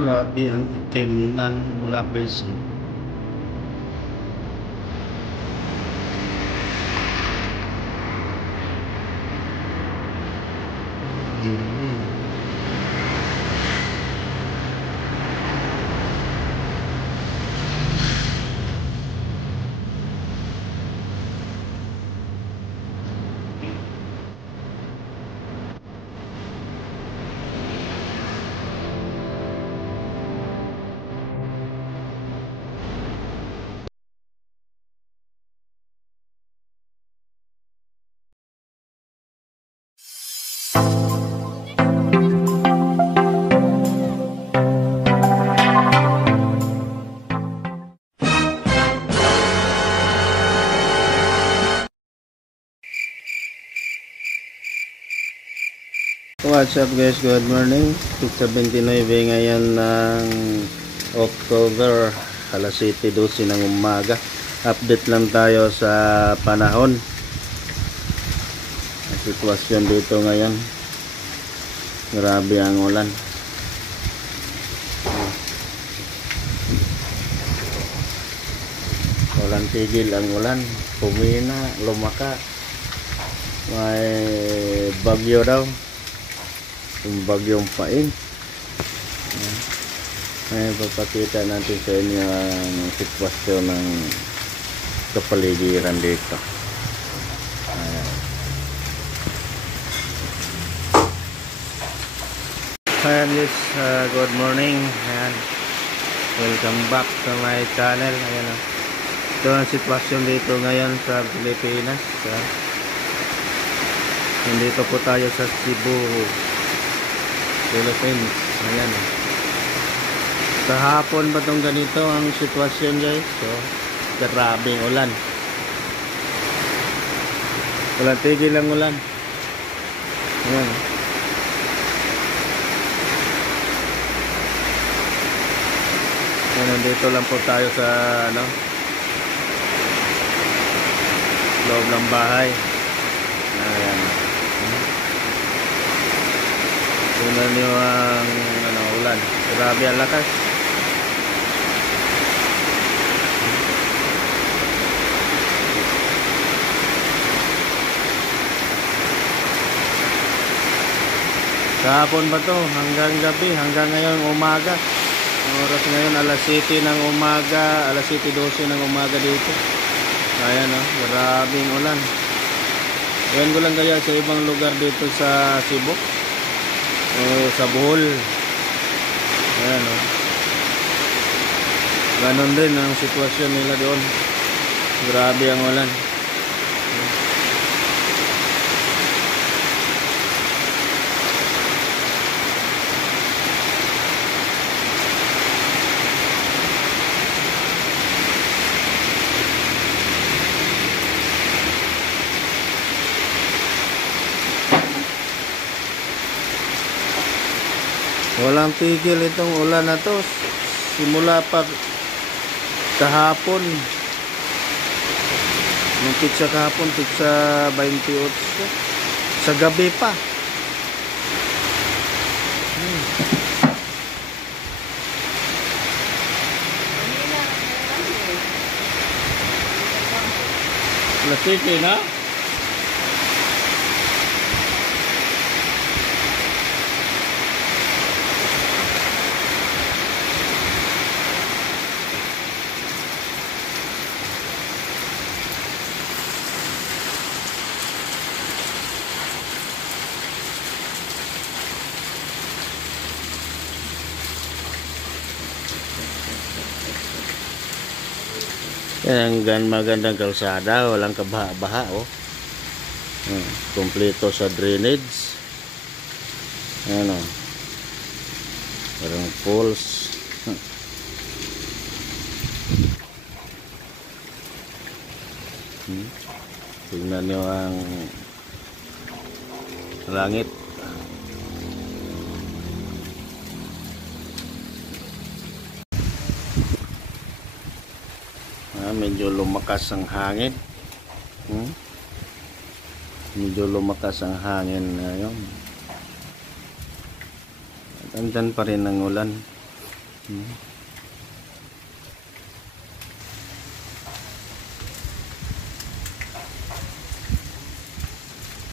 Grabe ang tingnan mula beso. What's up guys, good morning. 6:29 ngayon ng October, alas 7:12 ng umaga. Update lang tayo sa panahon, ang sitwasyon dito ngayon. Grabe ang ulan. Walang tigil ang ulan. Pumina, lumaka. May bagyo daw, yung bagyong Paing. Ngayon papakita natin sa inyo ang sitwasyon ng kapaligiran dito. Ayan guys, good morning. Ayan, welcome back to my channel. Ayan, ito ang sitwasyon dito ngayon sa Pilipinas. Nandito po tayo sa Cebu, Philippines. Ayan, sa hapon ba itong ganito ang sitwasyon guys? So, grabing ulan. Walang tigil ang ulan. Ayan. Ayan, nandito lang po tayo sa loob ng bahay. Ayan. Tingnan nyo ang ulan. Grabe ang lakas. Kahapon ba to? Hanggang gabi, hanggang ngayon umaga. Ang oras ngayon alas 7 ng umaga, alas 7:12 ng umaga dito. Ayan grabing ulan. Ayan ko lang kaya sa ibang lugar dito sa Cebu o sa Bohol. Ayan ganon din ang sitwasyon nila doon. Grabe ang ulan. Walang tigil itong ulan na to. Simula pa kahapon. Nung pizza kahapon, pizza 28. Sa gabi pa. Alas 7 na? Yan ang magandang kalsada, walang kabaha-baha kompleto sa drainage. Ayan parang pools. Tingnan nyo ang langit. Medyo lumakas ang hangin. Medyo lumakas ang hangin ngayon. At andyan pa rin ang ulan. Hmm.